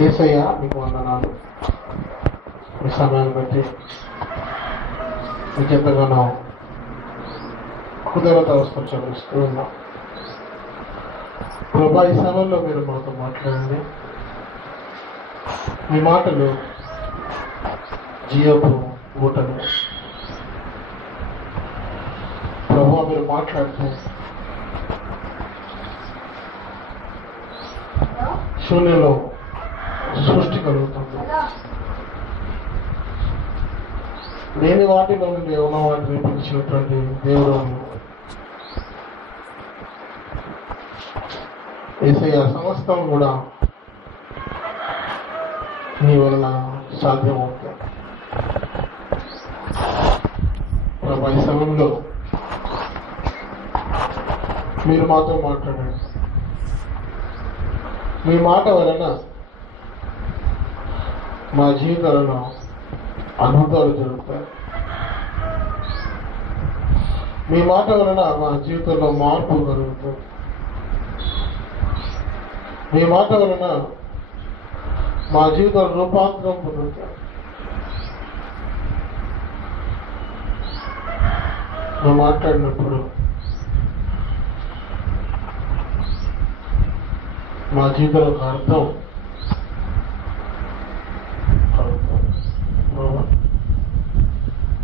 యేసయ్య మీకు వందనాలు. ఈ సమయాన్ని బట్టి మీకు ఎంతగానో హృదయత అవస్థలు చెల్లిస్తూ ఉన్నాం. ప్రభా, ఈ సమయంలో మీరు మాతో మాట్లాడండి. మీ మాటలు జీవపు ఊటలు. ప్రభా, మీరు మాట్లాడితే శూన్యంలో సృష్టి కలుగుతుంది. లేని వాటిలో నుండి ఉన్న వాటిని పిలిచినటువంటి దేవుడు యేసయ్య. సమస్తం కూడా నీ వలన సాధ్యమవుతుంది. ప్రభా, ఈ సమయంలో మీరు మాతో మాట్లాడండి. మీ మాట వలన మా జీవితాలలో అద్భుతాలు జరుగుతాయి. మీ మాట వలన మా జీవితంలో మార్పు కలుగుతుంది. మీ మాట వలన మా జీవితంలో రూపాంతరం పొందుతాయి. నువ్వు మాట్లాడినప్పుడు మా జీవితంలో ఒక అర్థం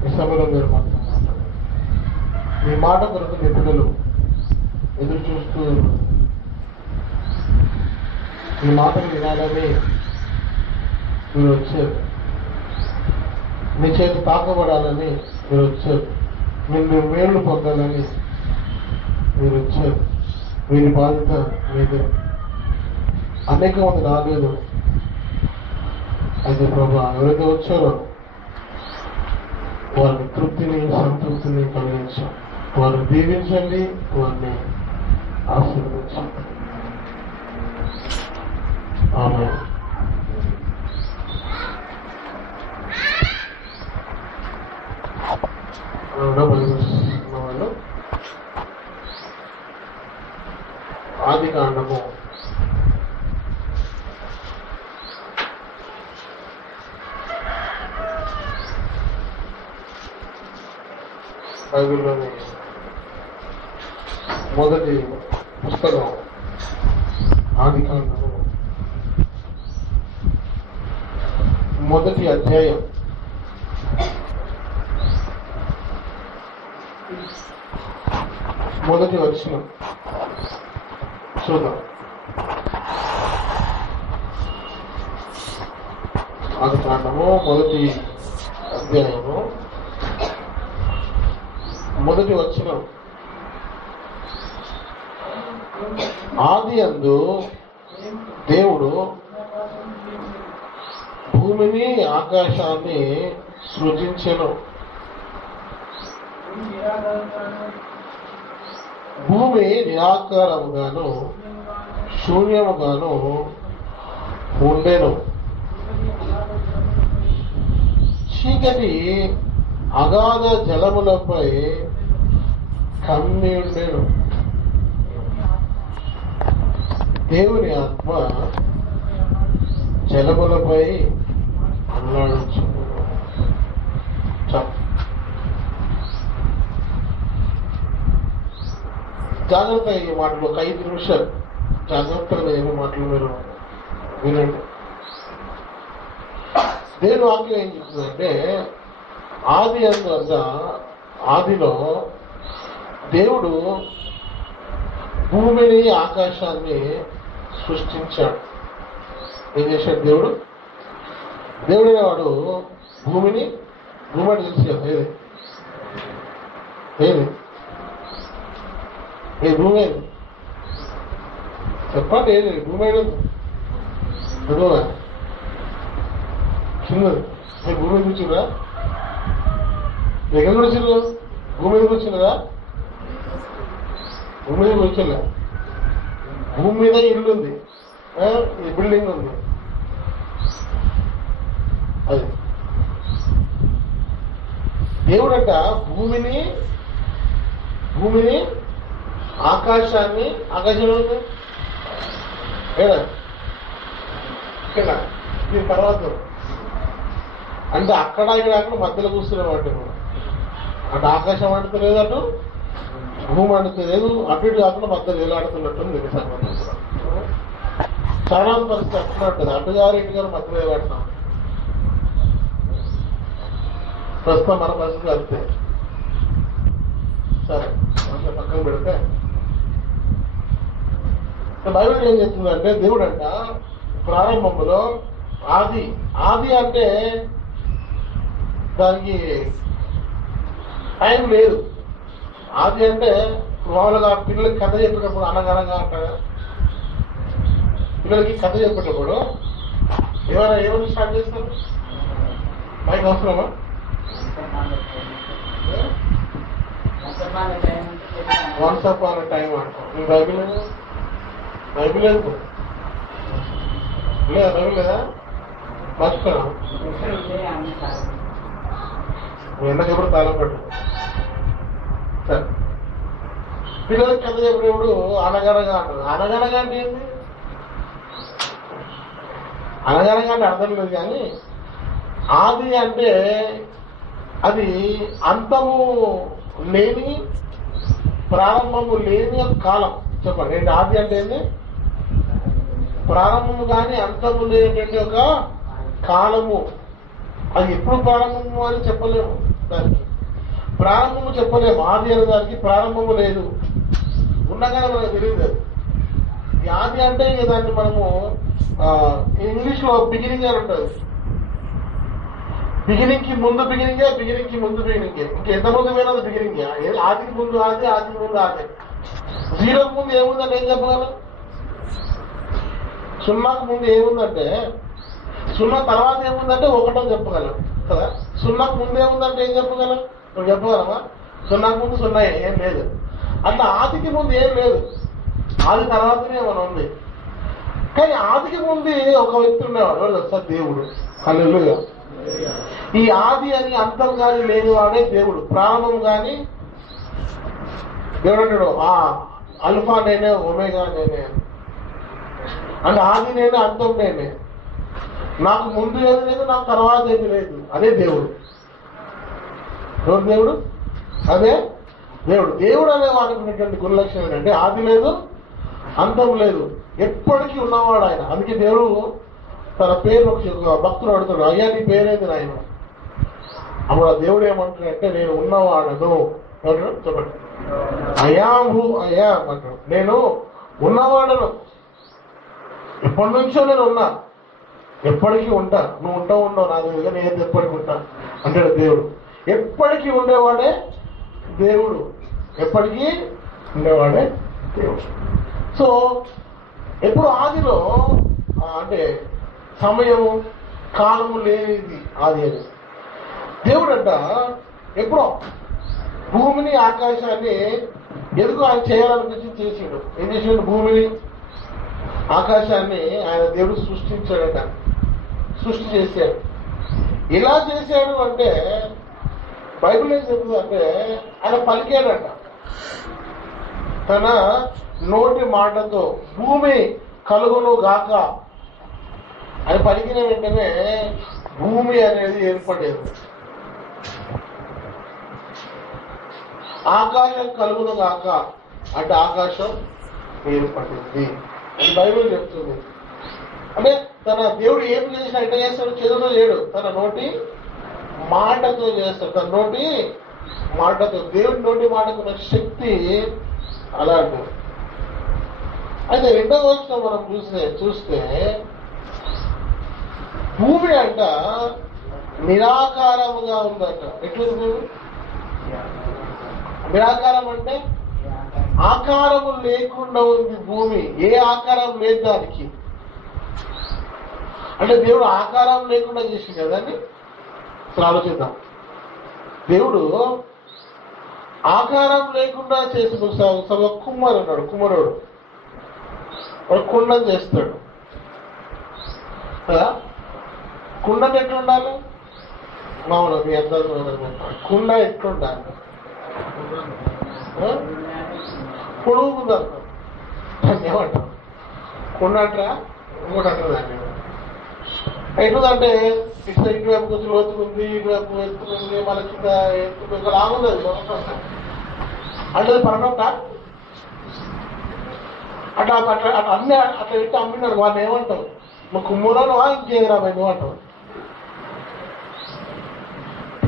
ఈ సమయంలో మీరు మాత్రం మాట్లాడారు. మీ మాట కొరకు మీ పిల్లలు ఎదురు చూస్తూ మీ మాటలు వినాలని మీరు వచ్చారు. మీ చేతి తాకబడాలని మీరు వచ్చారు. మీరు మేలు పొందాలని మీరు వచ్చారు. వీరి బాధ్యత మీదే. అనేక మంది రాలేదు. అయితే ప్రభా, ఎవరైతే వచ్చారో వారిని తృప్తిని సంతృప్తిని కలిగించాం. వారిని దీవించండి, వారిని ఆశీర్వదించండి. ఆమేన్. వాళ్ళు ఆదికాండము 5లోని మొదటి పుస్తకం ఆదికాండము మొదటి అధ్యాయం 1వ వచనం చూద్దాం. ఆదికాండము 1వ అధ్యాయము 1వ వచనం. ఆదియందు దేవుడు భూమిని ఆకాశాన్ని సృజించెను. భూమి నిరాకారముగాను శూన్యముగాను ఉండెను. చీకటి అగాధ జలములపై కమ్మి ఉండెను. దేవుని ఆత్మ జలములపై అల్లాడుచుండెను. జాగ్రత్త. ఈ మాటలు ఒక 5 నిమిషాలు జాగ్రత్తగా ఏమో మాటలు మీరు వినండి. దేవుని వాక్యం ఏం చెప్తుందంటే, ఆదిలో దేవుడు భూమిని ఆకాశాన్ని సృష్టించాడు. ఏం చేశాడు దేవుడు? దేవుడైనవాడు భూమి అంటే తెలుసు కదా, ఏది భూమి ఏది చెప్పండి. ఏది భూమి ఏది? చిన్నది. మీరు భూమి మీద కూర్చున్నారా? ఎక్కడ కూర్చున్నారు? భూమి మీద కూర్చున్నారా? భూమి మీద కూర్చోలే. భూమి మీద ఇల్లు ఉంది, ఈ బిల్డింగ్ ఉంది. అది దేవుడట భూమిని ఆకాశాన్ని. ఆకాశంలో ఉంది ఏడా? ఇక్కడ దీని తర్వాత అంటే అక్కడ ఇక్కడ అక్కడ మధ్యలో కూర్చున్నామంటే కూడా అటు ఆకాశం అంటలేదు, అటు భూమి అంటలేదు, అటు ఇటు కాకుండా మధ్యలో వేలాడుతున్నట్టు దీనికి సంబంధం కూడా. చాలా పరిస్థితి అట్లా ఉంటుంది, అటుగారు ఇటుగారు మధ్యలో వేలాడుతాం. ప్రస్తుతం మన పరిస్థితి అంతే. సరే పక్కన పెడితే బైబిల్ ఏం చెప్తుందంటే దేవుడు అంట ప్రారంభంలో ఆది అంటే దానికి టైం లేదు. ఆది అంటే మామూలుగా పిల్లలకి కథ చెప్పేటప్పుడు అనగనగా అంటారు. పిల్లలకి కథ చెప్పేటప్పుడు ఏమని స్టార్ట్ చేస్తారు? మైక్ అవసరమా? వన్స్ అపాన్ ఎ టైం అంటాం. మీ బైబిల్ లేదు లేదా? బైబిల్ లేదా? మర్చిపోయాం. ఎందుకు ఎప్పుడు తాళం పట్టు. సరే, పిల్లలకి కథ చెప్పినప్పుడు అనగనగా అంటారు. అనగనగా అంటే ఏంటి? అనగనగా అంటే అర్థం లేదు. కానీ ఆది అంటే అది అంతము లేని ప్రారంభము లేని కాలం. చెప్పండి ఏంటి ఆది అంటే ఏంటి? ప్రారంభము కానీ అంతము లేనటువంటి ఒక కాలము. అది ఎప్పుడు ప్రారంభము అని చెప్పలేము, దానికి ప్రారంభము చెప్పలేము. ఆది అనే దానికి ప్రారంభము లేదు, ఉన్నగానే మనకు తెలియదు. ఈ ఆది అంటే దాన్ని మనము ఇంగ్లీష్ లో బిగినింగ్ అని ఉంటుంది. బిగినింగ్ కి ముందు బిగినింగే, బిగినింగ్ కి ముందు బిగినింగే. ఇంకెంత ముందు పోయినది బిగినింగే. ఆదికి ముందు ఆది, ఆదికి ముందు ఆది. జీరోకి ముందు ఏముందంటే ఏం చెప్పగలం? సున్నాకు ముందు ఏముందంటే, సున్నా తర్వాత ఏముందంటే ఒకటని చెప్పగలం కదా. సున్నాకు ముందు ఏముందంటే ఏం చెప్పగలం? నువ్వు చెప్పగలమా? సున్నాకు ముందు సున్నా ఏం లేదు. అట్లా ఆదికి ముందు ఏం లేదు, ఆది తర్వాతనే మనం ఉంది. కానీ ఆదికి ముందు ఒక వ్యక్తి ఉండేవాడు, సార్ దేవుడు. హల్లెలూయా. ఈ ఆది అని అంతం కానీ లేనివాడే దేవుడు. ప్రారంభం కానీ దేవుడు అంటాడు అల్ఫా నేనే, ఒమేగా నేనే. అంటే ఆది నేనే, అంతం నేనే. నాకు ముందు ఏది లేదు, నాకు తర్వాత ఏది లేదు. అదే దేవుడు. ఎవరు దేవుడు? అదే దేవుడు. దేవుడు అనే వారికి ఉన్నటువంటి గుణలక్షణం ఏంటంటే ఆది లేదు, అంతం లేదు, ఎప్పటికీ ఉన్నవాడు ఆయన. అందుకే దేవుడు తన పేరు ఒక భక్తుడు అడుగుతాడు, అయ్యా నీ పేరేది నాయన? అప్పుడు ఆ దేవుడు ఏమంటాడంటే నేను ఉన్నవాడను. చెప్పండి, అయాహు అయా అంటాడు. నేను ఉన్నవాడను, ఎప్పటి నుంచో నేను ఉన్నా, ఎప్పటికీ ఉంటా. నువ్వు ఉండవు నా దగ్గర, నేను ఎప్పటికీ ఉంటా అంటాడు దేవుడు. ఎప్పటికీ ఉండేవాడే దేవుడు, ఎప్పటికీ ఉండేవాడే దేవుడు. సో ఎప్పుడు ఆదిలో అంటే సమయము కాలము లేనిది ఆది అని. దేవుడు అంట ఎప్పుడో భూమిని ఆకాశాన్ని ఎందుకు ఆయన చేయాలనిపించి చేసాడు. ఏం చేసాడు? భూమిని ఆకాశాన్ని ఆయన దేవుడు సృష్టించాడట, సృష్టి చేశాడు. ఇలా చేశాడు అంటే బైబిల్ ఏం చెప్తుంది అంటే ఆయన పలికాడట. తన నోటి మాటతో భూమి కలుగును గాక అని పలికిన వెంటనే భూమి అనేది ఏర్పడేది. ఆకాశం కలుగును గాక అంటే ఆకాశం ఏర్పడింది అని బైబిల్ చెప్తుంది. అంటే తన దేవుడు ఏం చేసినా ఎట్లా చేస్తాడు? చేతులతో చేయడు, తన నోటి మాటతో చేస్తాడు. తన నోటి మాటతో, దేవుడి నోటి మాటకున్న శక్తి అలాంటిది. అయితే రెండవ వచనం మనం చూస్తే భూమి అంట నిరాకారముగా ఉందట. ఎట్లుంది భూమి? నిరాకారం అంటే ఆకారము లేకుండా ఉంది భూమి. ఏ ఆకారం లేదు దానికి. అంటే దేవుడు ఆకారం లేకుండా చేసింది కదండి. అసలు ఆలోచిద్దాం. దేవుడు ఆకారం లేకుండా చేసిన కుమ్మరు ఉన్నాడు, కుమ్మరుడు వాడు కుండను చేస్తాడు కదా. కుండను ఎట్లుండాలి? మామూలు మీ అందరూ కుండ ఎట్లుండాలి? పొడుగుంది అంటాం, ఏమంటాం? కుండ అంటారా? ఇంకోటి అంటారు దాన్ని ఎట్లుందంటే ఇటువైపు కొంచెం లోతుకుంది, ఇటువైపు ఎత్తుకుంది, మన కింద ఎత్తుకుంది, లాగుంది అది అంటే పర్ఫెక్టా? అట్లా అట్లా అన్ని అట్లా పెట్టి అమ్మినారు. వాళ్ళు ఏమంటావు, నువ్వు కుమ్మరోనువా ఇంకేది రాబాయి నువ్వు అంటావు.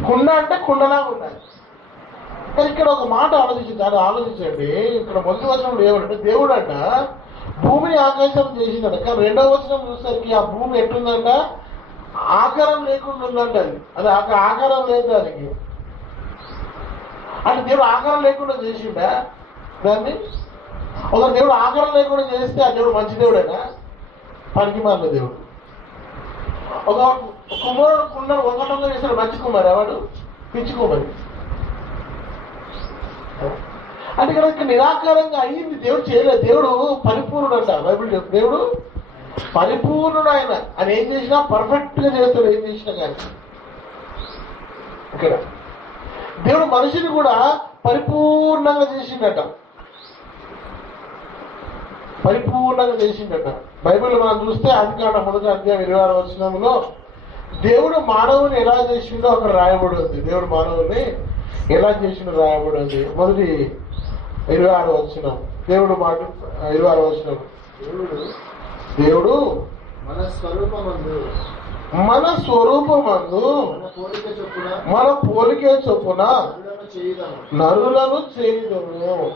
కుండ అంటే కుండలాగా ఉండాలి. కానీ ఇక్కడ ఒక మాట ఆలోచించండి. ఇక్కడ మొదటి వచనంలో ఏమంటే దేవుడు అంట భూమిని ఆకాశం చేసిందంట. కానీ రెండవ వచనం చూసేసరికి ఆ భూమి ఎట్లుందంట, ఆకారం లేకుండా ఉందంట. అది ఆకారం లేదు దానికి. అంటే దేవుడు ఆకారం లేకుండా చేసిండా దాన్ని? ఒక దేవుడు ఆకారం లేకుండా చేస్తే ఆ దేవుడు మంచి దేవుడేనా? పనికి మారిన దేవుడు. ఒక కుమారుడు కుండను ఒకటంగా చేశాడు మంచి కుమారు, ఎవడు? పిచ్చి కుమారి. అంటే ఇక్కడ నిరాకారంగా అయ్యింది, దేవుడు చేయలేదు. దేవుడు పరిపూర్ణుడు అంట బైబిల్ చెప్పు. దేవుడు పరిపూర్ణుడు. ఆయన ఏం చేసినా పర్ఫెక్ట్ గా చేస్తాడు, ఏం చేసినా కానీ. ఇక్కడ దేవుడు మనిషిని కూడా పరిపూర్ణంగా చేసిండట. పరిపూర్ణంగా చేసిండట. బైబిల్ మనం చూస్తే ఆదికాండం 1వ అధ్యాయం 26వ వచనంలో దేవుడు మానవుని ఎలా చేసిండో అక్కడ రాయబడి ఉంది. దేవుడు మానవుని ఎలా చేసిండో రాయబడి ఉంది. మొదటి 26వ వచనం. దేవుడు మాట 26వ వచనం. దేవుడు మన స్వరూపమందు మన పోలికే చొప్పున నరులను చేయుదము.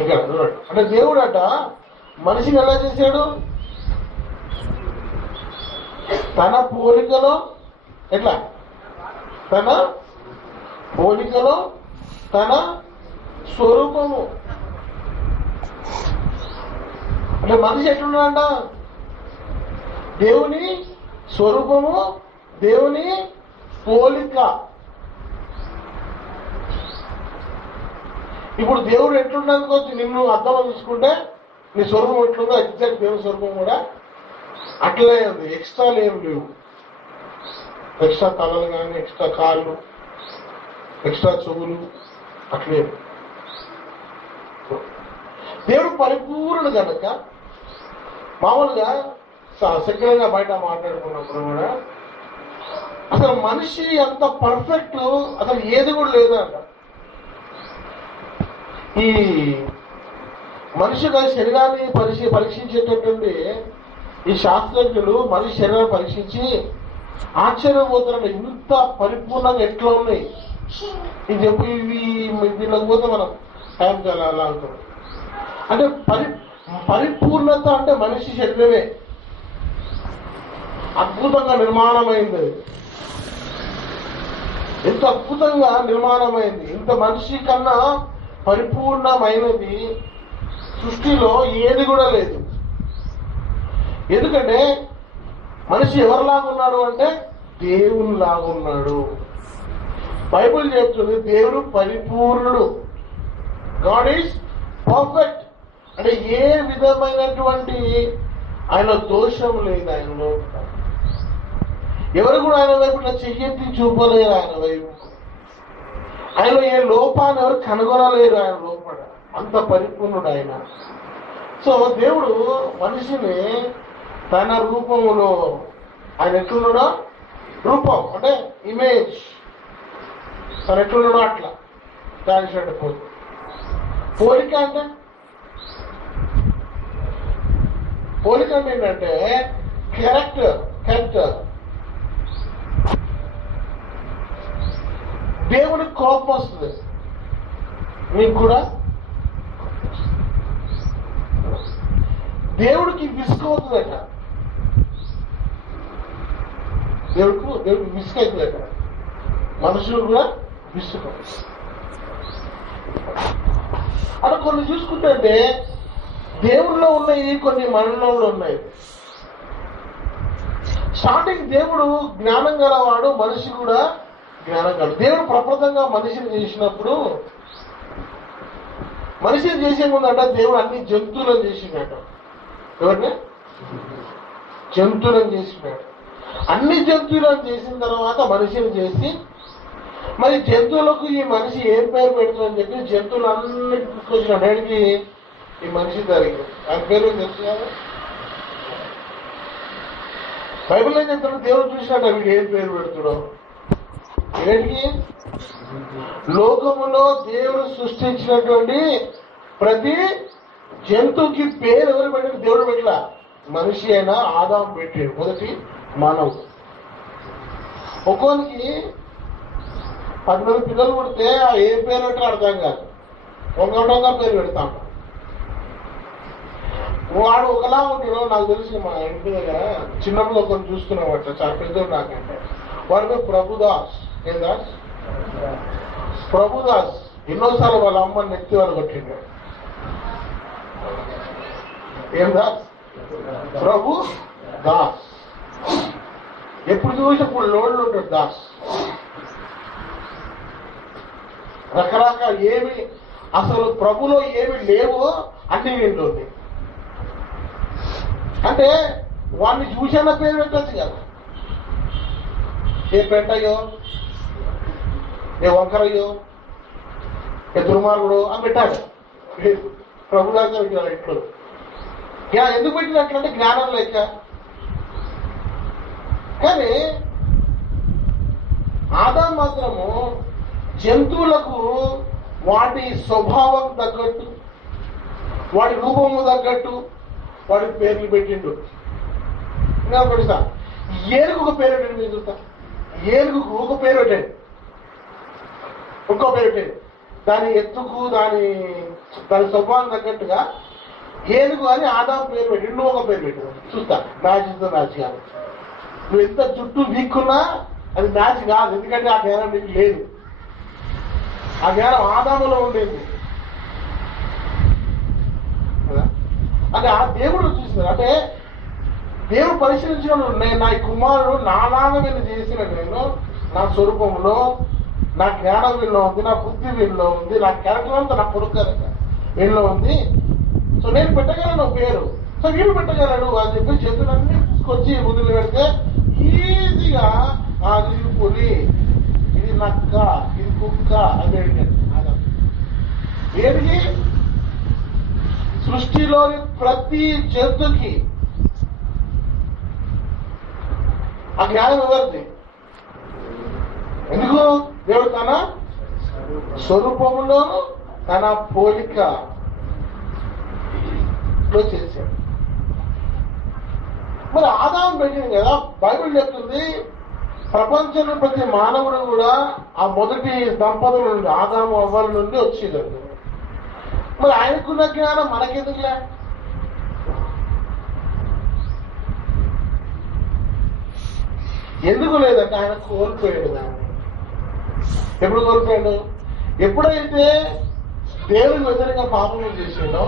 ఇక్కడ అంటే దేవుడు అట మనిషిని ఎలా చేశాడు? తన పోలికలో, ఎట్లా? తన పోలికలో తన స్వరూపము. అంటే మనిషి ఎట్లున్నాడంట? దేవుని స్వరూపము, దేవుని పోలిక. ఇప్పుడు దేవుడు ఎట్లుండనుకోవచ్చు, నిన్ను అర్థంలో చూసుకుంటే నీ స్వరూపం ఎట్లుందో ఎగ్జాక్ట్ దేవుని స్వరూపం కూడా అట్లనే ఉంది. ఎక్స్ట్రాలు ఏం లేవు. ఎక్స్ట్రా తలలు కానీ, ఎక్స్ట్రా కాళ్ళు, ఎక్స్ట్రా చెవులు అట్లే. దేవుడు పరిపూర్ణుడు కనుక మామూలుగా సెక్యులర్గా బయట మాట్లాడుకున్నప్పుడు కూడా అసలు మనిషి అంత పర్ఫెక్ట్ అసలు ఏది కూడా లేదంట. ఈ మనిషి శరీరాన్ని పరీక్షించేటటువంటి ఈ శాస్త్రజ్ఞులు మనిషి శరీరాన్ని పరీక్షించి ఆశ్చర్యపోతారంట, ఇంత పరిపూర్ణంగా ఎట్లా ఉన్నాయి ఇది చెప్పి. దీనిలోకి పోతే మనం టైం చాలా అలా అవుతాం. అంటే పరిపూర్ణత అంటే మనిషి శరీరమే అద్భుతంగా నిర్మాణమైంది. ఎంత అద్భుతంగా నిర్మాణమైంది. ఇంత మనిషి కన్నా పరిపూర్ణమైనది సృష్టిలో ఏది కూడా లేదు. ఎందుకంటే మనిషి ఎవరిలాగా ఉన్నాడు అంటే దేవుని లాగా ఉన్నాడు. బైబిల్ చెప్తుంది దేవుడు పరిపూర్ణుడు. God is perfect. అంటే ఏ విధమైనటువంటి ఆయన దోషం లేదు ఆయనలో. ఎవరు కూడా ఆయన వైపు చెయ్యెత్తి చూపలేరు. ఆయన వైపు ఆయనలో ఏ లోపాన్ని ఎవరు కనుగొనలేరు. ఆయన లోపల అంత పరిపూర్ణుడు ఆయన. సో దేవుడు మనిషిని తన రూపములో ఆయన ఎట్లున్నాడో, రూపం అంటే ఇమేజ్, తను ఎట్లున్నాడో అట్లా తయారు పోదు. పోలిక అంటే ఏంటంటే క్యారెక్టర్. దేవునికి కోపం వస్తుంది, మీకు కూడా. దేవుడికి విసుకవుతుందట. దేవుడికి విసుగు అవుతుందట. మనుషులు కూడా విసుగు. అలా కొన్ని చూసుకుంటే దేవుడిలో ఉన్నాయి, కొన్ని మనలో ఉన్నాయి. స్టార్టింగ్ దేవుడు జ్ఞానం గలవాడు, మనిషి కూడా జ్ఞానం గలవాడు. దేవుడు ప్రప్రదంగా మనిషిని చేసినప్పుడు, మనిషిని చేసే ముందంట దేవుడు అన్ని జంతువులను చేసినట్టు. ఎవరిని? జంతువులను చేసినాడు. అన్ని జంతువులను చేసిన తర్వాత మనిషిని చేసి, మరి జంతువులకు ఈ మనిషి ఏం పేరు పెడుతుందని చెప్పి జంతువులు అన్నిటి తీసుకొచ్చిన డేడికి ఈ మనిషి జరిగింది. ఆయన పేరు తెలుసు కదా, బైబిల్ ఏం చెప్తాడు? దేవుడు చూసినట్టు వీడు ఏం పేరు పెడుతుడో. ఏంటి? లోకములో దేవుడు సృష్టించినటువంటి ప్రతి జంతువుకి పేరు ఎవరు పెట్టారు? దేవుడు పెట్టలా. మనిషి అయినా ఆదాం పెట్టాడు, మొదటి మానవుడు. ఒక్కోనికి 10 మంది పిల్లలు పుడితే ఏ పేరు పెట్టాలో అర్థం కాదు, ఒకటంగా పేరు పెడతాం. వాడు ఒకలా ఉంటాడు. నాకు తెలిసి మా ఇంటి దగ్గర చిన్నప్పుడు ఒకరిని చూసుకున్నామట, చాలా పెద్దోడు నాకంటే. వాడి పేరు ప్రభుదాస్. ఏం దాస్? ప్రభుదాస్. ఎన్నోసార్లు వాళ్ళ అమ్మని నెత్తి వాళ్ళు కొట్టిండు. ఏం దాస్? ప్రభు దాస్. ఎప్పుడు చూసి ఇప్పుడు లోడ్లు ఉంటాడు దాస్. రకరకాల ఏమి అసలు ప్రభులో ఏమి లేవో అన్ని వీళ్ళు ఉంది. అంటే వాడిని చూసిన పేరు పెట్టచ్చు కదా. ఏ పెంటయ్యో, ఏ వంకరయ్యో, ఏ దుర్మార్గుడు అని పెట్టాడు. ప్రభు దాకా పెట్టాడు ఇంట్లో. ఎందుకు పెట్టినట్లంటే జ్ఞానం లేక. కానీ ఆదాం మాత్రము జంతువులకు వాటి స్వభావం తగ్గట్టు, వాటి రూపము తగ్గట్టు వాడికి పేర్లు పెట్టిండు. ఇంకా పెడతా ఏనుగు ఒక పేరు పెట్టండి. మీరు చూస్తా, ఏనుగుకు ఒక పేరు పెట్టండి, ఇంకో పేరు పెట్టండి. దాని ఎత్తుకు దాని స్వభావం తగ్గట్టుగా ఏనుగు అని ఆదాం పేరు పెట్టి నువ్వు ఒక పేరు పెట్టు. చూస్తా మ్యాచ్ కాదు. నువ్వు ఎంత చుట్టూ వీక్కున్నా అది మ్యాచ్ కాదు. ఎందుకంటే ఆ జ్ఞానం నీకు లేదు. ఆ జ్ఞానం ఆదాములో ఉండేది. అంటే ఆ దేవుడు చూసినాడు. అంటే దేవుడు పరిశీలించిన నేను నా కుమారుడు నాలాగా వీళ్ళు చేసిన, నేను నా స్వరూపంలో, నా జ్ఞానం వీళ్ళు ఉంది, నా బుద్ధి వీళ్ళు ఉంది, నా క్యారెక్టర్ అంతా నా కొడుకు వీళ్ళు ఉంది. సో నేను పెట్టగలను పేరు, సో వీడు పెట్టగలడు అని చెప్పి చేతులన్నీ తీసుకొచ్చి ముందులు పెడితే ఈజీగా ఇది పులి, ఇది నక్క, ఇది కుక్క అని పెట్టాడు. ఏది? సృష్టిలోని ప్రతి జంతువుకి ఆ జ్ఞానం ఎవరిది? ఎందుకు? దేవుడు తన స్వరూపంలోను తన పోలికలో చేశాడు. మరి ఆదాము పెట్టింది కదా. బైబిల్ చెప్తుంది ప్రపంచంలో ప్రతి మానవుడు కూడా ఆ మొదటి దంపతుల నుండి, ఆదాము అవ్వల నుండి వచ్చేదండి. మరి ఆయనకున్న జ్ఞానం మనకెందుకులే? ఎందుకు లేదంటే ఆయన కోల్పోయాడు దాన్ని. ఎప్పుడు కోల్పోయాడు? ఎప్పుడైతే దేవుడికి వ్యతిరేకంగా పాపం చేసిండో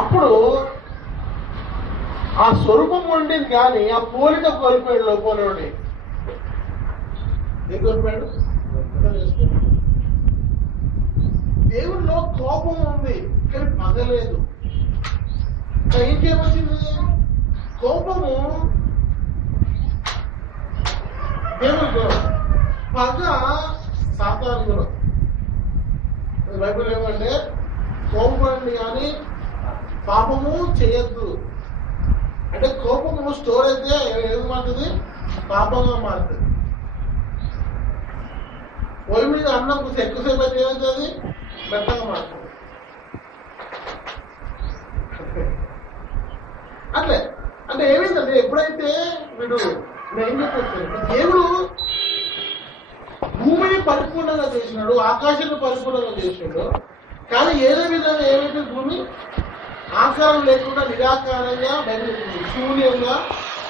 అప్పుడు ఆ స్వరూపం ఉండేది కానీ ఆ పోలిక కోల్పోయాడు. లోపలి ఏం కోల్పోయాడు? దేవుడిలో కోపం ఉంది కానీ పగ లేదు. ఇంకేమొచ్చింది? కోపము దేవుడి గుణం, పగ సాతాను గుణం. బైబిల్ ఏమంటే కోపపడండి కానీ పాపము చేయొద్దు. అంటే కోపము స్టోర్ అయితే ఏది మారుతుంది? పాపంగా మారుతుంది. పొయ్యి మీద అన్నం ఎక్కువసేపు అయితే ఏమవుతుంది? మెత్తగా మారుతుంది. అట్లే అంటే ఏమైందంటే ఎప్పుడైతే వీడు నేను ఏం చెప్పొచ్చు, దేవుడు భూమిని పరిపూర్ణంగా చేసినాడు, ఆకాశాన్ని పరిపూర్ణంగా చేసినాడు. కానీ ఏదో విధంగా ఏమైతే భూమి ఆకారం లేకుండా నిరాకారంగా శూన్యంగా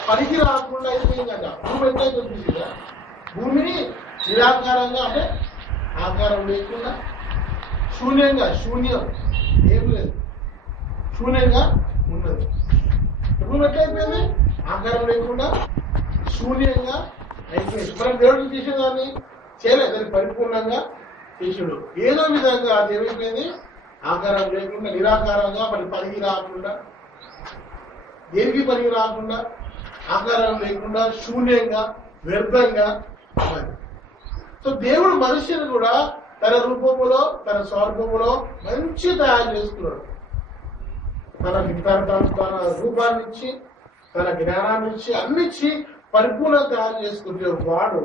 పనికి రాకుండా అయిపోయిందట. భూమి ఎట్లయితే చూసిందా? భూమిని నిరాకారంగా అంటే ఆకారం లేకుండా శూన్యం ఏం లేదు, శూన్యంగా ఉన్నది. భూమి ఎట్లయిపోయింది? ఆకారం లేకుండా శూన్యంగా అయిపోయింది. మనం దేవుడికి చేసేదాన్ని చేయలేదు, దాన్ని పరిపూర్ణంగా చేసాడు. ఏదో విధంగా అది ఏమైపోయింది? ఆకారం లేకుండా నిరాకారంగా, మరి పనికి రాకుండా, దేనికి పనికి రాకుండా, ఆకారం లేకుండా శూన్యంగా వ్యర్థంగా. సో దేవుడు మనిషిని కూడా తన రూపములో తన స్వరూపములో మంచి తయారు చేసుకున్నాడు. తన రూపాన్ని ఇచ్చి, తన జ్ఞానాన్ని ఇచ్చి, అన్నిచ్చి పరిపూర్ణ తయారు చేసుకునే వాడు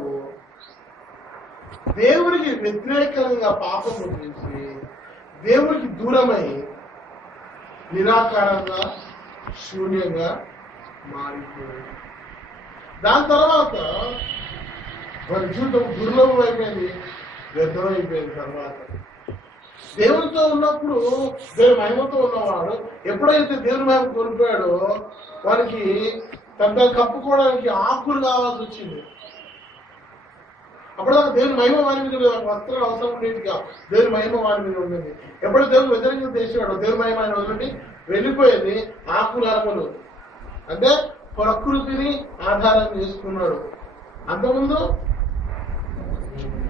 దేవుడికి వ్యతిరేకంగా పాపము చేసి దేవుడికి దూరమై నిరాకారంగా శూన్యంగా మారిపోయాడు. దాని తర్వాత వారి జీవితం దుర్లభం అయిపోయింది, వ్యర్థమైపోయింది. తర్వాత దేవునితో ఉన్నప్పుడు దేవుని మహిమతో ఉన్నవాడు ఎప్పుడైతే దేవుని మహిమ కోల్పోయాడో వారికి తన కప్పుకోవడానికి ఆకులు కావాల్సి వచ్చింది. అప్పటిదాకా దేవుని మహిమ వారి మీద ఉండేది, వస్త్రాలు అవసరం ఉండేదిగా దేవుని మహిమ వారి మీద ఉండేది. ఎప్పుడు దేవుని వ్యతిరేకంగా చేసేవాడు దేవుని మహిమ ఆయన వదిలిపెట్టి వెళ్ళిపోయేది ఆకులు అరమలు, అంటే ప్రకృతిని ఆధారం చేసుకున్నాడు. అంతకుముందు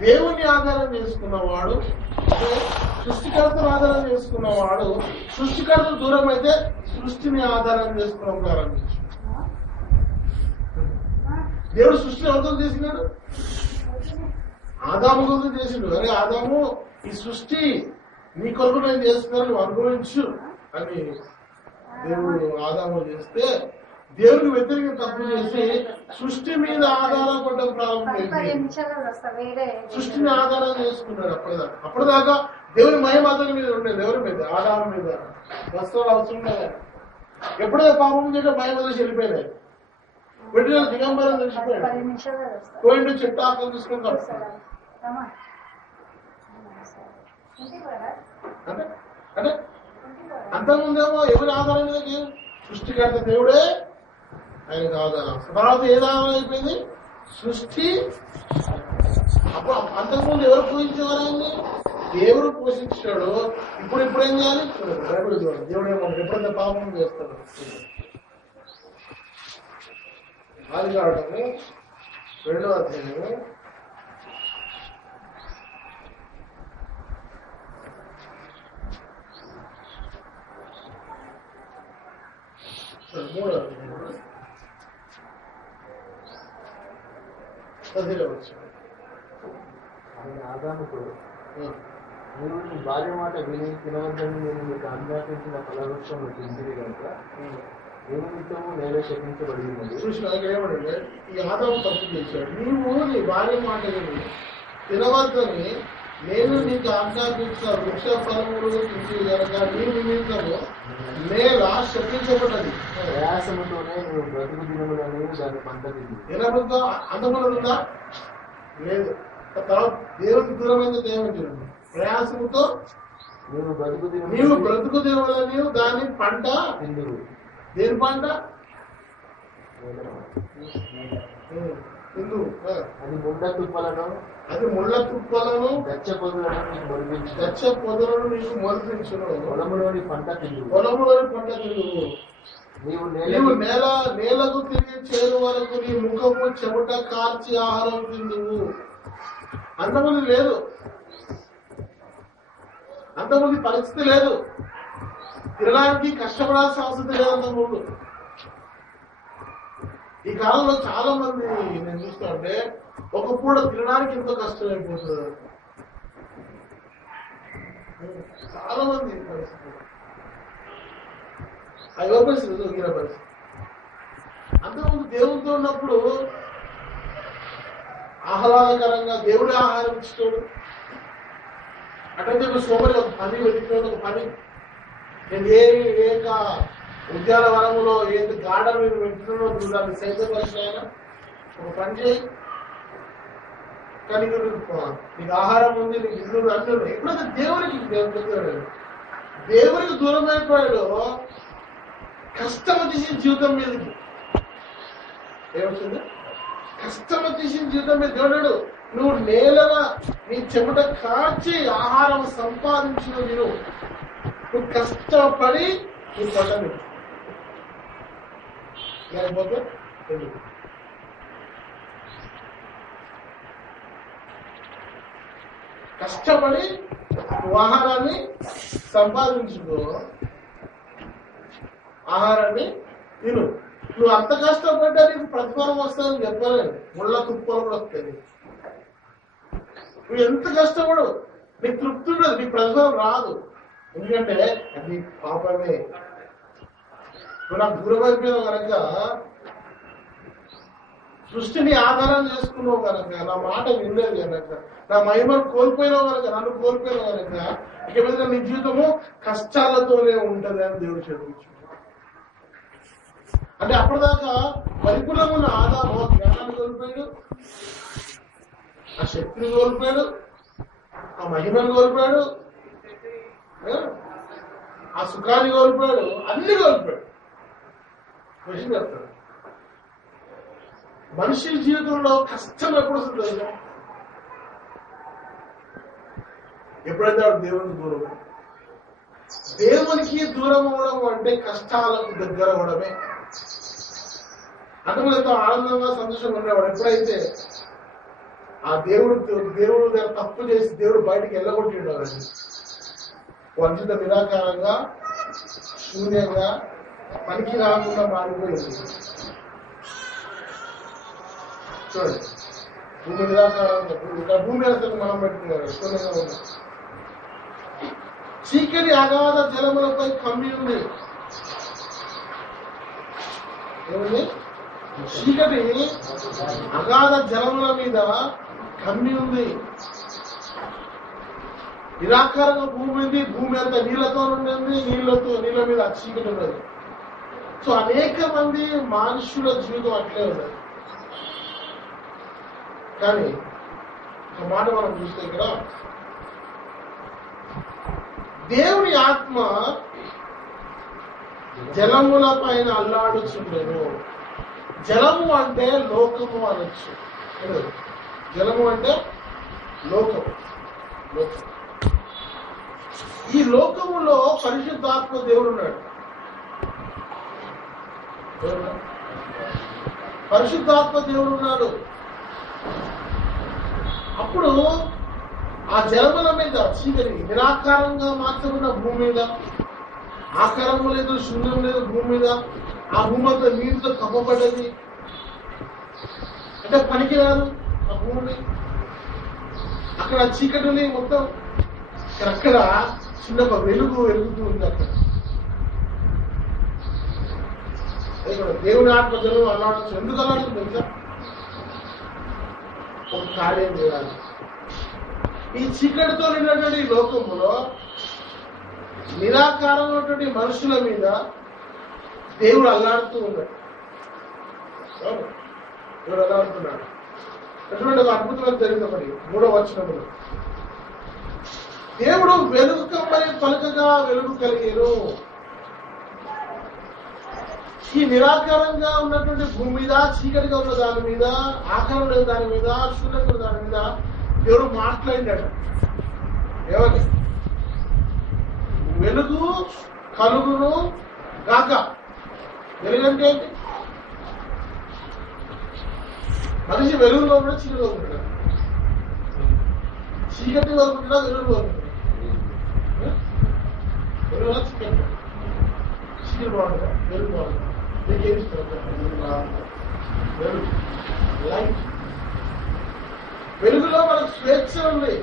దేవుని ఆధారం చేసుకున్నవాడు, సృష్టికర్తను ఆధారం చేసుకున్నవాడు సృష్టికర్త దూరం అయితే సృష్టిని ఆధారం చేసుకోవడం ప్రారంభించాడు. దేవుడు సృష్టిని ఎవరితో చేసినాడు? ఆదాము కోసం చేసిండు. అరే ఆదాము, ఈ సృష్టి నీ కొరకు నేను చేస్తున్నాను, నువ్వు అనుభవించు అని దేవుడు ఆదాము చేస్తే దేవుడికి వ్యతిరేకంగా తప్పు చేసి సృష్టి మీద ఆధారపడడం ప్రారంభమైంది. సృష్టిని ఆధారం చేసుకున్నాడు. అప్పటిదాకా దేవుని మహిమ అతని మీద ఉండేది, ఎవరి మీద? ఆదాము మీద. వస్త్రాలు అవసరం లేదా? ఎప్పుడైతే పాపం చేయడం మహిమ తెలిసి వెళ్ళిపోయినాయి, పెట్టిన దిగంబరం తెలిసిపోయాడు, పోయిండు చెట్టు ఆకలి తీసుకుని కలుస్తాడు. అంటే అంతకుముందేమో ఎవరి ఆధారం మీద? సృష్టికర్త దేవుడే ఆయనకు ఆధారం. తర్వాత ఏది ఆధారం అయిపోయింది? సృష్టి. అప్పుడు అంతకుముందు ఎవరు పోషించేవారైంది? దేవుడు పోషించాడు. ఇప్పుడు ఏం చేయాలి? బైబిల్ చూడండి, దేవుడు ఏమన్నా ఎప్పుడైతే పాపం చేస్తాడు. ఆదికాండము 2వ అధ్యాయము 3వ ఆదాముకు మీరు నీ భార్య మాట విని తినవద్దని నేను మీకు ఆజ్ఞాపించిన ఫలవృక్షంలో తింటివి కనుక నిమిత్తము నేనే శపించబడి ఉన్నది. ఏమంటే ఈ ఆదాము తప్పు చేశాడు. నీవు నీ భార్య మాట విని తినవద్దని నేను నీకు ఆజ్ఞాపించిన వృక్ష ఫలములు తింటివి కనుక నీ నిమిత్తము నేల శపించబడ్డది. ప్రయాసముతోనే నువ్వు బ్రతుకు దినములని దాని పంట తింది. తినబడుతా అందమున్నదా? లేదు. తర్వాత దేవుడికి దూరమైన దేవుడు ప్రయాసముతో నీవు బ్రతుకు దినములని దాని పంట తిందు. దేని పంట? తిందు. అది ముళ్ళ తుప్పలను గచ్చ పొదలను నీకు మొరిపించును. పొలములోని పంట తిందు. నీవు నేలకు తిరిగి చేరు వరకు నీ ముఖము చెమట కార్చి ఆహారం తిందువు. అంతమంది లేదు, అంతమంది పరిస్థితి లేదు, తినడానికి కష్టపడాల్సిన అవసరం లేదు. అంతకుముందు ఈ కాలంలో చాలా మంది నేను చూస్తా ఉంటే ఒక పూట తినడానికి ఎంతో కష్టమైపోతుంది. చాలా మంది పరిస్థితి ఎవరి పరిస్థితి గిర పరిస్థితి. అంతకుముందు దేవుడితో ఉన్నప్పుడు ఆహ్లాదకరంగా దేవుడే ఆహారం ఇచ్చాడు. అటంటే సోమరి ఒక పని వెతికినాడు. ఒక పని నేను ఏ ఉద్యానవనములో ఏది గార్డెన్ మీరు పెట్టుకున్నాడో దాన్ని సైతపరిచిన ఒక పని చేయి, కానీ నీకు ఆహారం ఉంది, నీకు ఇల్లు అన్నీ. ఎప్పుడైతే దేవునికి దూరం అయిపోయాడో కష్టం తీసిన జీవితం మీదకి ఏమొచ్చింది? కష్టం తీసిన జీవితం మీద దేవుడు నువ్వు నేలగా నీ చెమట కాచి ఆహారం సంపాదించిన నువ్వు కష్టపడి నీ పంటని లేకపోతే కష్టపడి ఆహారాన్ని సంపాదించుకో, ఆహారాన్ని తిను. నువ్వు అంత కష్టపడ్డా నీకు ప్రతిఫలం వస్తుందని చెప్పలేదు. ముళ్ళ తుప్పలు కూడా వస్తుంది. నువ్వు ఎంత కష్టపడు నీకు తృప్తి ఉండదు, నీకు ప్రతిఫలం రాదు. ఎందుకంటే అది పాపమే. నువ్వు నాకు దూరం అయిపోయావు కనుక, సృష్టిని ఆధారం చేసుకున్నావు కనుక, నా మాట వినలేదు కనుక, నా మహిమను కోల్పోయినావు కనుక, నన్ను కోల్పోయినావు కనుక, ఇక మీద నీ జీవితము కష్టాలతోనే ఉంటది అని దేవుడు చదివించు. అంటే అప్పటిదాకా పరిపూర్ణమైన ఆదాము జ్ఞానాన్ని కోల్పోయాడు, ఆ శక్తిని కోల్పోయాడు, ఆ మహిమను కోల్పోయాడు, ఆ సుఖాన్ని కోల్పోయాడు, అన్ని కోల్పోయాడు. క్వశ్చన్ చెప్తాడు, మనిషి జీవితంలో కష్టం ఎప్పుడు వస్తుంది? ఎప్పుడైతే వాడు దేవునికి దూరం. దేవునికి దూరం అవ్వడం అంటే కష్టాలకు దగ్గర అవ్వడమే. అటువలతో ఆనందంగా సంతోషంగా ఉండేవాడు. ఎప్పుడైతే ఆ దేవుడు దగ్గర తప్పు చేసి దేవుడు బయటికి వెళ్ళగొట్టిండు అని వంచిత నిరాకారంగా, శూన్యంగా, పనికి రాకుండా మారిపోయింది. చూడండి, భూమి నిరాకారంగా, ఇక్కడ భూమి అసలు మనం పెట్టుకున్నాడు, శూన్యంగా ఉంది. చీకటి అగాధ జలములపై కమ్మి ఉంది. ఏముంది? చీకటి అగాధ జలముల మీద కమ్మి ఉంది. నిరాకారంగా భూమి ఉంది. భూమి అంతా నీళ్లతో ఉండేది, నీళ్ళ మీద చీకటి ఉన్నది. సో అనేక మంది మనుషుల జీవితం అట్లే ఉన్నది. కానీ ఒక మాట మనం చూస్తే ఇక్కడ దేవుని ఆత్మ జలముల పైన అల్లాడుచుండెను. జలము అంటే లోకము అనొచ్చు. జలము అంటే లోకము. ఈ లోకములో పరిశుద్ధాత్మ దేవుడు ఉన్నాడు. పరిశుద్ధాత్మ దేవుడు ఉన్నాడు. అప్పుడు ఆ జలముల మీద చీకటి నిరాకారంగా మార్చబడిన భూమి మీద, ఆకారము లేదు, శూన్యం లేదు భూమి మీద, ఆ భూమి అంతా నీటితో కప్పబడ్డది. అంటే పనికిరాదు ఆ భూమి. అక్కడ చీకటిని మొత్తం, అక్కడ చిన్న వెలుగుతూ ఉంది. అక్కడ దేవుని ఆత్మ జలం అల్లాడుతుంది. ఎందుకు అల్లాడుతుంది తెలుసా? ఒక కార్యం చేయాలి. ఈ చీకటితో నిన్నటువంటి ఈ లోకంలో నిరాకారమైనటువంటి మనుషుల మీద దేవుడు అల్లాడుతూ ఉన్నాడు. దేవుడు అల్లాడుతున్నాడు. ఎటువంటి ఒక అద్భుతమైన జరిగింది. ఒకటి 3వ వచనంలో దేవుడు వెలుగు కమ్మని పలుకగా వెలుగు కలిగేను. ఈ నిరాకారంగా ఉన్నటువంటి భూమి మీద, చీకటిగా ఉన్న దాని మీద, ఆకారం లేని దాని మీద, శూన్యంగా దాని మీద దేవుడు మాట్లాడాడు. ఏమని? వెలుగు కలుగును గాక. వెలుగంటే ఏంటి? మనిషి వెలుగులో కూడా చీకటిలో ఉంటాడు. చీకటి వరకుంటా వెలుగులో ఉంటాడు. వెలుగులో చీకటి, చీకటి బాగుంటుందా? వెలుగు బాగుంటుందా? మీకు ఏమి ఇష్టం? వెలుగు, లైట్. వెలుగులో మనకు స్వేచ్ఛ ఉంది.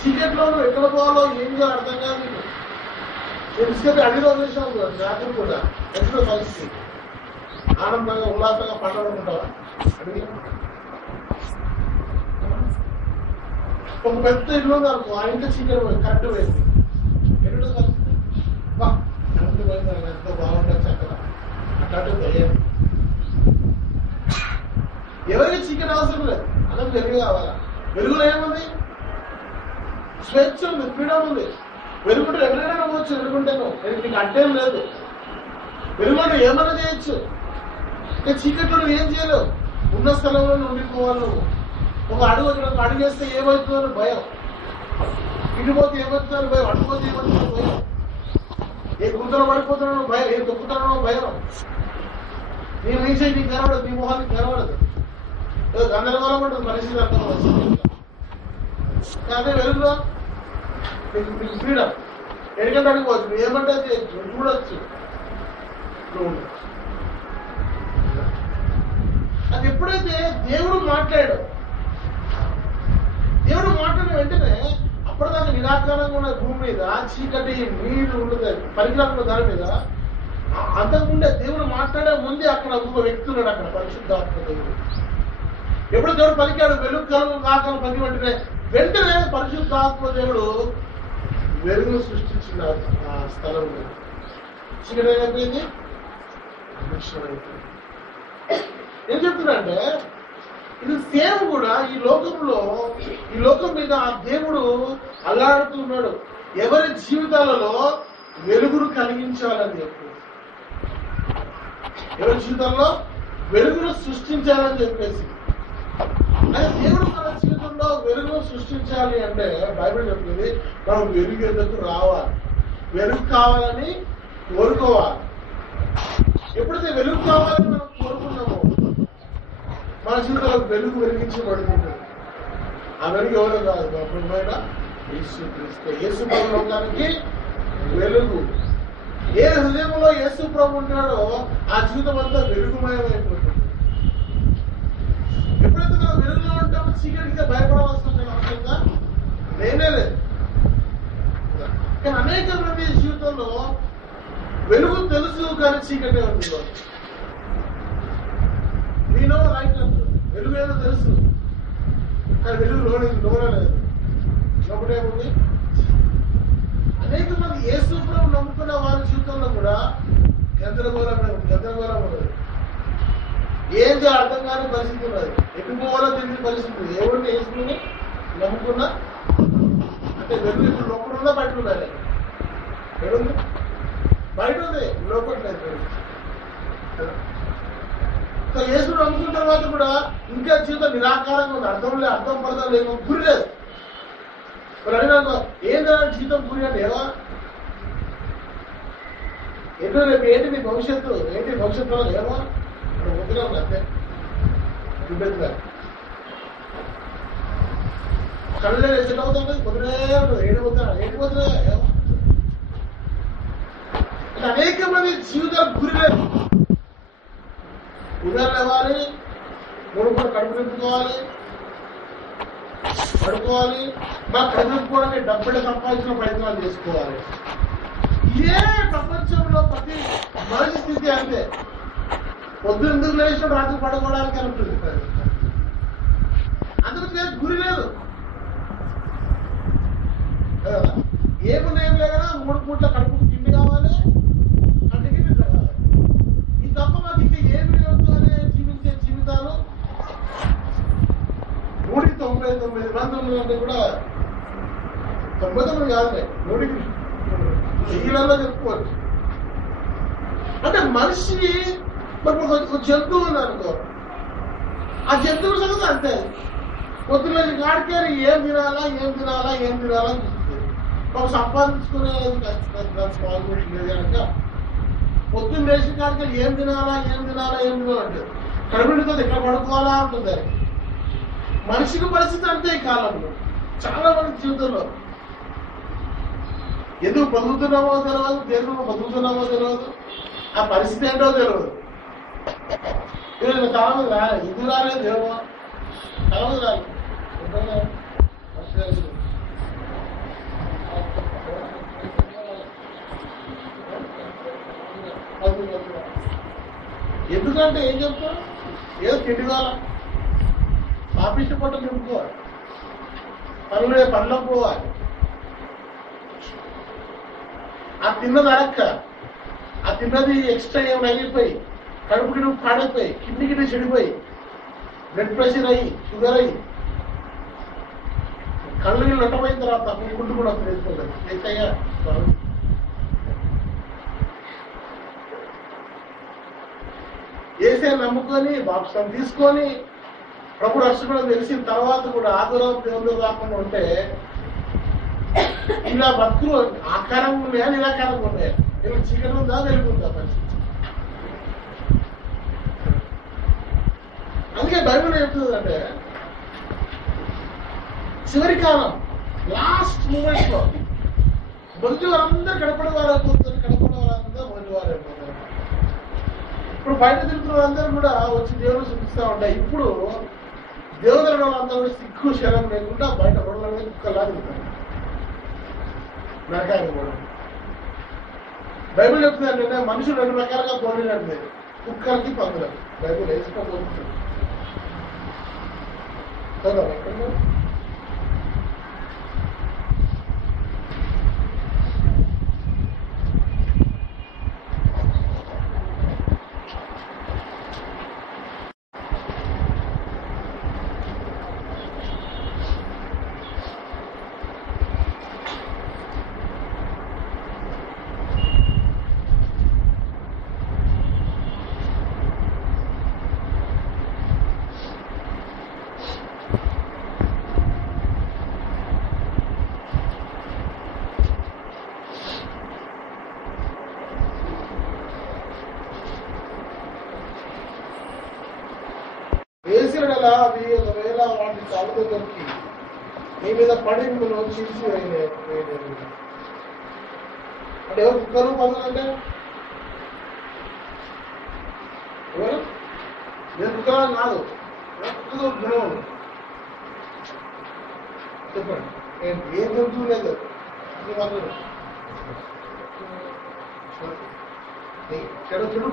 చీకట్లో నువ్వు ఎక్కడ పోవాలో ఏం చేయాలో అర్థం కాదు. నీకు ఎందుకంటే అడిగిలో చేసావు రాత్రి కూడా ఎక్కడో కలిసి ఆనందంగా ఉల్లాసంగా పండుకుంటావా? అడిగి ఒక పెద్ద ఇల్లు ఉంది అనుకో, ఆ ఇంట్లో చీకటి కరెంటు వేసి ఎన్నడో కలిసి కరెంటు పోయింది ఎంతో బాగుంటుంది చక్కగా అట్లాంటి ఏం ఎవరికి చీకటి అవసరం లేదు. అన్నం వెలుగు కావాలా? వెలుగులో ఏముంది? స్వేచ్ఛ ఉంది, ఫ్రీడమ్ ఉంది. వెలుగుంటే ఎక్కడైనా పోవచ్చు. వెలుగుంటేను నీకు అడ్డేం లేదు. వెలుగుంటే ఏమైనా చేయొచ్చు. ఇంకా చీకట్లో నువ్వు ఏం చేయలేవు. ఉన్న స్థలంలో ఉండిపోవాలి. నువ్వు ఒక అడుగు వేస్తే ఏమవుతుందని భయం, ఇటుపోతే ఏమవుతుందని భయం, అటుపోతే ఏమవుతుందని భయం, ఏ గుంతలో పడిపోతున్నానో భయం, ఏ తొక్కుతానో భయం. నీ రీసే నీకు కనబడదు, నీ మొహానికి కనబడదు. ఏదో గందరగోళం ఉంటుంది పరిస్థితి అర్థం వస్తుంది. అదే వెలుగులో నీకు ఫ్రీడమ్. ఎక్కడికంటే అడిగిపోవచ్చు, నువ్వు ఏమంటే చేయొచ్చు, చూడొచ్చు. అది ఎప్పుడైతే దేవుడు మాట్లాడాడు, దేవుడు మాట్లాడిన వెంటనే అప్పటిదాకా నిరాకారంగా ఉన్న భూమి మీద చీకటి నీళ్లు ఉండదు, పరికరాలు దాని మీద అంతకుముందే దేవుడు మాట్లాడే ముందే అక్కడ ఒక వ్యక్తి ఉన్నాడు, అక్కడ పరిశుద్ధాత్మ దేవుడు. ఎప్పుడు దేవుడు పలికాడు వెలుగు కలుగు కాకలు పలికి వెంటనే పరిశుద్ధాత్మ దేవుడు వెలుగును సృష్టించిన ఆ స్థలం చీకటి అయిపోయింది. ఏం చెప్తున్నా అంటే ఇది సేమ్ కూడా ఈ లోకం మీద ఆ దేవుడు అల్లాడుతున్నాడు. ఎవరి జీవితాలలో వెలుగును కలిగించాలని చెప్పి, ఎవరి జీవితంలో వెలుగును సృష్టించాలని చెప్పేసి. అంటే దేవుడు మన జీవితంలో వెలుగును సృష్టించాలి అంటే బైబిల్ చెప్తుంది మనం వెలుగు ఎందుకు రావాలి, వెలుగు కావాలని కోరుకోవాలి. ఎప్పుడైతే వెలుగు కావాలని మనం కోరుకున్నామో మన జీవితంలో వెలుగు వెలిగించబడుతుంది. ఆ వెలుగు ఎవరో కాదు, ప్రభువైన యేసు క్రీస్తు. యేసు ప్రభు లోకానికి వెలుగు. ఏ హృదయంలో యేసు ప్రభు ఉంటాడో ఆ జీవితం అంతా వెలుగుమయమైపోతుంది. ఎప్పుడైతే మనం వెలుగులో ఉంటామో చీకటిగా భయపడవలసిన అవసరంగా లేనే లేదు. కానీ అనేక మంది జీవితంలో వెలుగు తెలుసు కానీ చీకటే ఉంది. మీనో రైట్ వెలుగు ఏదో తెలుసు కానీ వెలుగు లోనలేదు. లోపడేముంది? అనేక మంది యేసు ప్రభువును నమ్ముకున్న వారి జీవితంలో కూడా గందరగోళం ఉన్నది. ఏం చేయాలి అర్థం కాని పరిస్థితి ఉన్నది. ఎటు పోవాలో తెలియని పరిస్థితి. ఎవరిని యేసుని నమ్ముకున్నా అంటే వెలుగు ఇప్పుడు లోపల ఉందా బయట ఉండాలి? ఎక్కడుంది? బయట ఉంది, లోపల లేదు. యేసును నమ్ముకున్న తర్వాత కూడా ఇంకా జీవితం నిరాకారంగా ఉంది. అర్థం పడతాం లేదు, గురి లేదు. మరి అడిగినాక ఏంటో జీవితం గురి అంటే ఏవా ఎన్నో రేపు ఏంటి నీ భవిష్యత్తు, ఏంటి భవిష్యత్తులో ఏమో వద్దుగా ఉంది అంతే. చూపెట్టుగా కళ్ళు సెట్ అవుతుంది, వదిలే ఉంటుంది. ఏంటి వదిలే ఏమో. అనేక మంది జీవితాలు గురి లేదు. ఉదయం లేవాలి, మూడు కడుపు నింపుకోవాలి, పడుకోవాలి. మా కడుపు నింపుకోవడానికి డబ్బులు సంపాదించిన ప్రయత్నాలు చేసుకోవాలి. ఇదే ప్రపంచంలో ప్రతి మనిషి స్థితి అంతే. పొద్దున ఎందుకు లేచిన రాత్రి పడుకోవడానికి అనుకుంటుంది. అందుకు గురి లేదు. ఏమున్నాయి లేకనా 3 పూట్ల కడుపు తిండి కావాలి, కంటికి నిద్ర కావాలి. ఈ తప్ప మాకు ఇంకా ఏమి లేదు అనే జీవించే జీవితాలు 199 మంది ఉన్నదంటే కూడా 99 కాదు, 100 చెప్పుకోవచ్చు. అంటే మనిషి మరి ఒక జంతువు ఉంది అనుకో, ఆ జంతువు సంగతి అంతే. పొద్దున్న కాడికేరి ఏం తినాలా అని చూస్తుంది. ఒక సంపాదించుకునే లేదు కనుక పొద్దున్న లేచిన కాడికేరి ఏం తినాలా అంటే కడుపునితో ఎక్కడ పడుకోవాలా ఉంటుంది. మనిషికి పరిస్థితి అంతే ఈ కాలంలో. చాలా మంది జీవితంలో ఎందుకు బతుకుతున్నామో తెలియదు, దేనికి బతుకుతున్నామో తెలియదు, ఆ పరిస్థితి ఏంటో తెలియదు. చాలా మంది రాలేదు, ఎందుకు రాలేదు ఏమో, చాలా మంది రాలేదు. ఎందుకంటే ఏం చెప్తారు, ఏదో తిండి కావాలా, పాపిష్టి పొట్టలు నింపుకోవాలి, పనులకు పోవాలి. ఆ తిన్నది అరక్క, ఆ తిన్నది ఎక్స్ట్రా ఏమైనా అయిపోయి కడుపుకి నువ్వు పాడైపోయి, కిడ్నీకి చెడిపోయి, బ్లడ్ ప్రెషర్ అయ్యి, షుగర్ అయ్యి, కళ్ళు నీళ్ళు లొట్టపోయిన తర్వాత గుడ్డు కూడా వేసుకోలేదు. ఏసయ్యా ఏసే నమ్ముకొని బాప్సం తీసుకొని ప్రభు రక్షణ తెలిసిన తర్వాత కూడా ఆదరం దేవుడు రాకుండా ఉంటే ఇలా భక్తులు ఆకారంగా ఉన్నాయా నిరాకారంగా ఉన్నాయా? ఇలా చీకటి ఉందా వెలుగుందా పరిస్థితి? అందుకే బైబిల్ చెప్తుందంటే చివరి కాలం లాస్ట్ మూమెంట్ లో మొదటి వారందరూ కడపడ వారైపోతారు, మొదటి వారైపోతారు. ఇప్పుడు బయట తిరుగుతున్న వాళ్ళందరూ కూడా వచ్చి దేవుడు చూపిస్తూ ఉంటాయి. ఇప్పుడు దేవుడు వాళ్ళందరూ కూడా సిగ్గు శరం లేకుండా బయట రోడ్ల కుక్కలా తిరుగుతారు, నరకానికి కూడా. బైబిల్ చెప్తుంది ఏంటంటే మనుషులు రెండు ప్రకారంగా పోలినట్టు, కుక్కలకి పందులకి. బైబిల్ వేసుకోబోతుంది కదా. వేసినలా అవి ఒకవేళ వాటి చావుతో దొరికి నీ మీద పడి మిమ్మల్ని చీల్చి వేయలేదు. అంటే ఎవరు కుక్కలు పందులంటే ఎవరు? నేను కుక్కలని కాదు, కుక్కలు గుణం. చెప్పండి ఏం జంతువు లేదు చెడుకు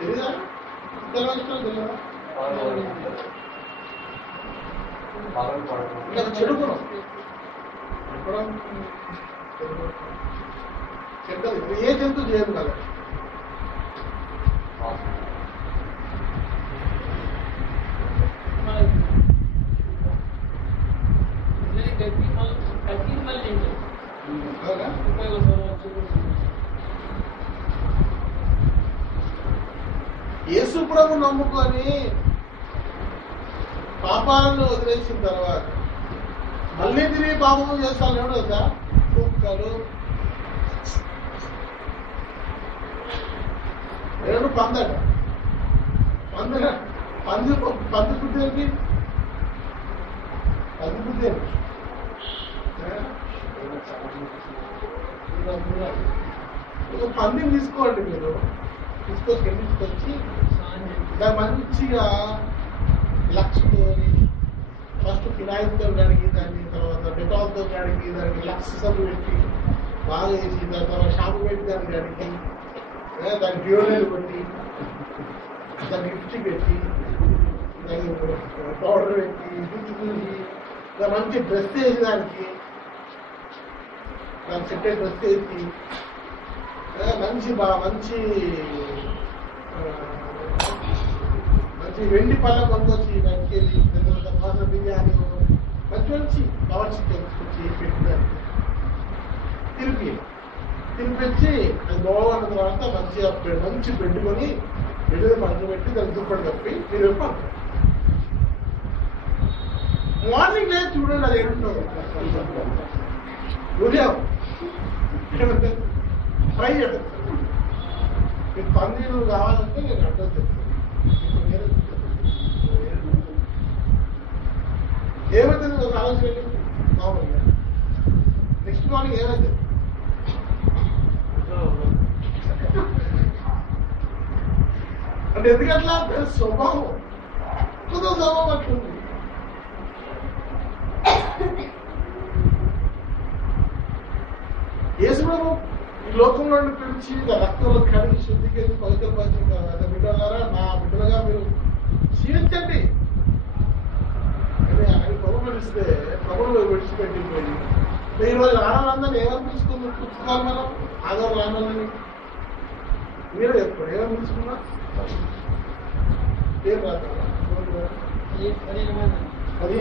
తెలీదా? కుక్కలు ఇష్టం తెలియదా? ఇంకా చెడుకున్నాం చెడ్డది ఏ జంతువు చేయదు కదా. యేసు ప్రభు నమ్ముకొని పాపాలను వదిలేసిన తర్వాత మళ్ళీ తిరిగి పాపం చేస్తాను ఎవడు కదా. కుక్కలు ఎవడు పందట పంది బుద్ధి పందిని తీసుకోండి మీరు, తీసుకొచ్చి దాన్ని మంచిగా లక్ష్తో ఫస్ట్ ఫినాయిల్తో కడిగి దాన్ని, తర్వాత డెటాల్తో కడిగి దానికి లక్స్ సబ్బు పెట్టి బాగా వేసి దాని తర్వాత షాంపూ పెట్టి దాన్ని కడిగి దానికి డియోడరెంట్ పెట్టి దానికి లిప్స్టిక్ పెట్టి దానికి పౌడర్ పెట్టి చూసి మంచి డ్రెస్ వేసి దానికి సెట్టే డ్రెస్ వేసి మంచి వెండి పళ్ళ కొనుకొచ్చి దానికి వెళ్ళి బిర్యానీ మంచి కవర్ చికెన్ పెట్టడానికి తినిపించి అది బాగున్న తర్వాత మంచి పెట్టుకొని బెడ్ పండు పెట్టి దాన్ని దుప్పటి కప్పి మీరు పండు మార్నింగ్ లేదు చూడండి. అది ఏంటో ఉదయం ట్రై చేయండి. మీకు పన్నీరు కావాలంటే నేను అడ్రస్ చెప్తాను. ఏమైతుంది ఒక ఆలోచన మామూలుగా నెక్స్ట్ మార్నింగ్ ఏమైతుంది అంటే ఎందుకట్లా స్వభావం కొత్త స్వభావం అట్లుంది. యేసుప్రభు ఈ లోకంలో పిలిచి రక్తంలో కడిగి శుద్ధికి పవిత్రపరిచిన తర్వాత బిడ్డలారా నా బిడ్డలుగా మీరు జీవించండి అని ఆయన ప్రభు పిలిస్తే ప్రభుత్వం విడిచిపెట్టిపోయి ఈ రోజు ఆడవాళ్ళందరినీ ఏమని పిలుచుకుని పుస్తకాలు మనం ఆధారాలు ఆడాలని మీరు ఎప్పుడు ఏమని పిలుచుకున్నా ఏం రాదు 15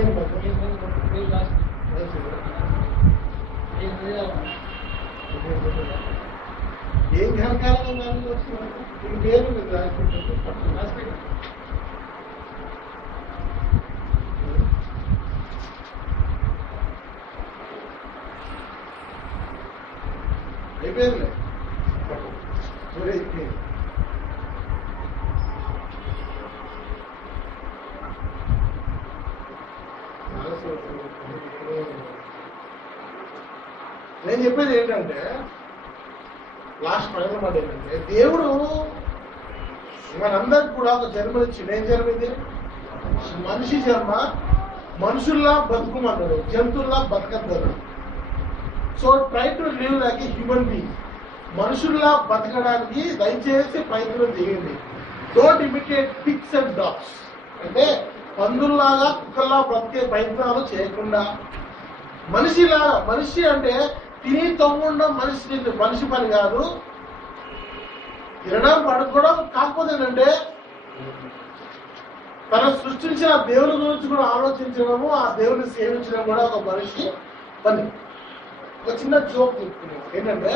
ఏం ఘనకాలంగా దాన్ని వస్తున్నారు ఈ పేరు మీరు రాసుకుంటారు. అయిపోయిందిలే నేను చెప్పేది ఏంటంటే లాస్ట్ ఫైనల్ మాట ఏంటంటే దేవుడు మనందరికి కూడా ఒక జన్మనిచ్చింది. ఏం జన్మ ఇది? మనిషి జన్మ. మనుషుల్లా బతుకుమన్నాడు, జంతువుల్లా బతకద్దన్నాడు. So try to live like a human being. మనుషుల్లా బతకడానికి దయచేసి ప్రయత్నం చేయండి. Don't imitate pigs and dogs. అంటే పందుల్లాగా కుక్కల్లా బ్రతికే ప్రయత్నాలు చేయకుండా మనిషిలాగా, మనిషి అంటే తిని తొమ్ముండడం మనిషి పని కాదు. తినడం పడుకోవడం. కాకపోతే ఏంటంటే తను సృష్టించిన దేవుని గురించి కూడా ఆలోచించడము, ఆ దేవుని సేవించడం కూడా ఒక మనిషి పని. ఒక చిన్న జోక్ చెప్తున్నాను ఏంటంటే,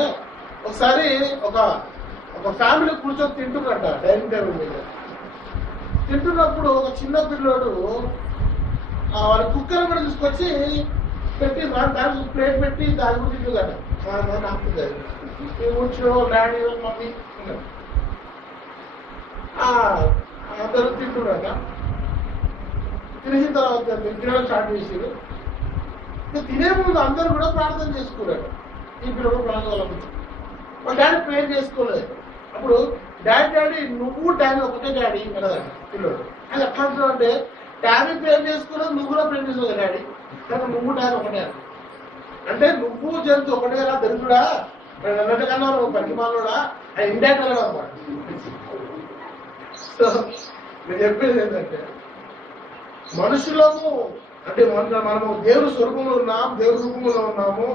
ఒకసారి ఒక ఫ్యామిలీ కూర్చొని తింటున్నట్ట డైనింగ్ టేబుల్ మీద. తింటున్నప్పుడు ఒక చిన్న పిల్లోడు వాళ్ళ కుక్కర్ కూడా తీసుకొచ్చి పెట్టి దానికి ప్లేట్ పెట్టి దాని కూడా తింటుందట. కూర్చో డాడీ మమ్మీ అందరూ తింటున్నారట. తినేసిన తర్వాత తినడం స్టార్ట్ చేసారు. తినే ముందు అందరూ కూడా ప్రార్థన చేసుకున్నారు. ఈ పిల్లలు ప్రార్థన వాళ్ళ డాడీ ప్రేర్ చేసుకోలేదు. అప్పుడు డాడీ నువ్వు డాడీ ఒకటే డాడీ అన్నదంట పిల్లడు. అది ఎట్లా అంటున్నావు అంటే, డాడీ ప్రేర్ చేసుకున్నావు, నువ్వు కూడా ప్రేర్ చేసుకోవాలి డాడీ, కానీ నువ్వు డాడీ ఒకటే అంటే నువ్వు జంతు ఒకటే రా దరిద్రుడా అన్నట్టుకన్నా నువ్వు పనికిమాలోడా అని ఇండైరెక్ట్ అనమాట. సో నేను చెప్పేది ఏంటంటే, మనుషులము అంటే మనము దేవుని స్వరూపంలో ఉన్నాము, దేవుని రూపంలో ఉన్నాము.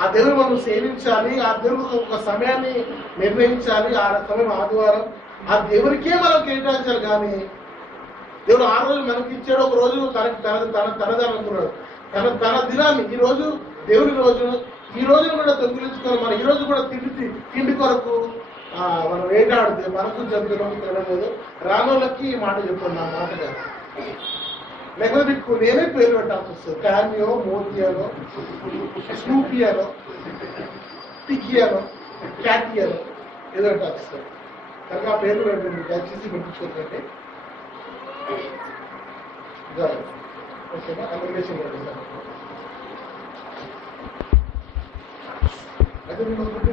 ఆ దేవుని మనం సేవించాలి. ఆ దేవునికి ఒక సమయాన్ని నిర్ణయించాలి. ఆ సమయం ఆదివారం ఆ దేవునికే మనం కేటాయించాలి. కానీ దేవుడు 6 రోజులు మనకి ఇచ్చాడు. ఒక రోజు తనది అనుకున్నాడు. తన దినాన్ని, ఈ రోజు దేవుని రోజు, ఈ రోజును కూడా దొంగిలించుకొని మనం ఈ రోజు కూడా తిండి కొరకు మనం వేటాడితే మనకు జంతువులకు తినలేదు. రానోళ్ళకి ఈ మాట చెప్పండి, నా మాట కాదు. లేకపోతే నీకు నేనే పేరు పెట్టాల్సి వస్తుంది. క్యామియో, మోతియాలో, స్నూపియాలో, టికియాలో, క్యాటియాలో ఏదో పెట్టాల్సి వస్తుంది. కనుక ఆ పేర్లు పెట్టండి, దయచేసి పెట్టించుకోకండి. ఓకేనా? అప్లికేషన్ పెట్టండి. అయితే నేను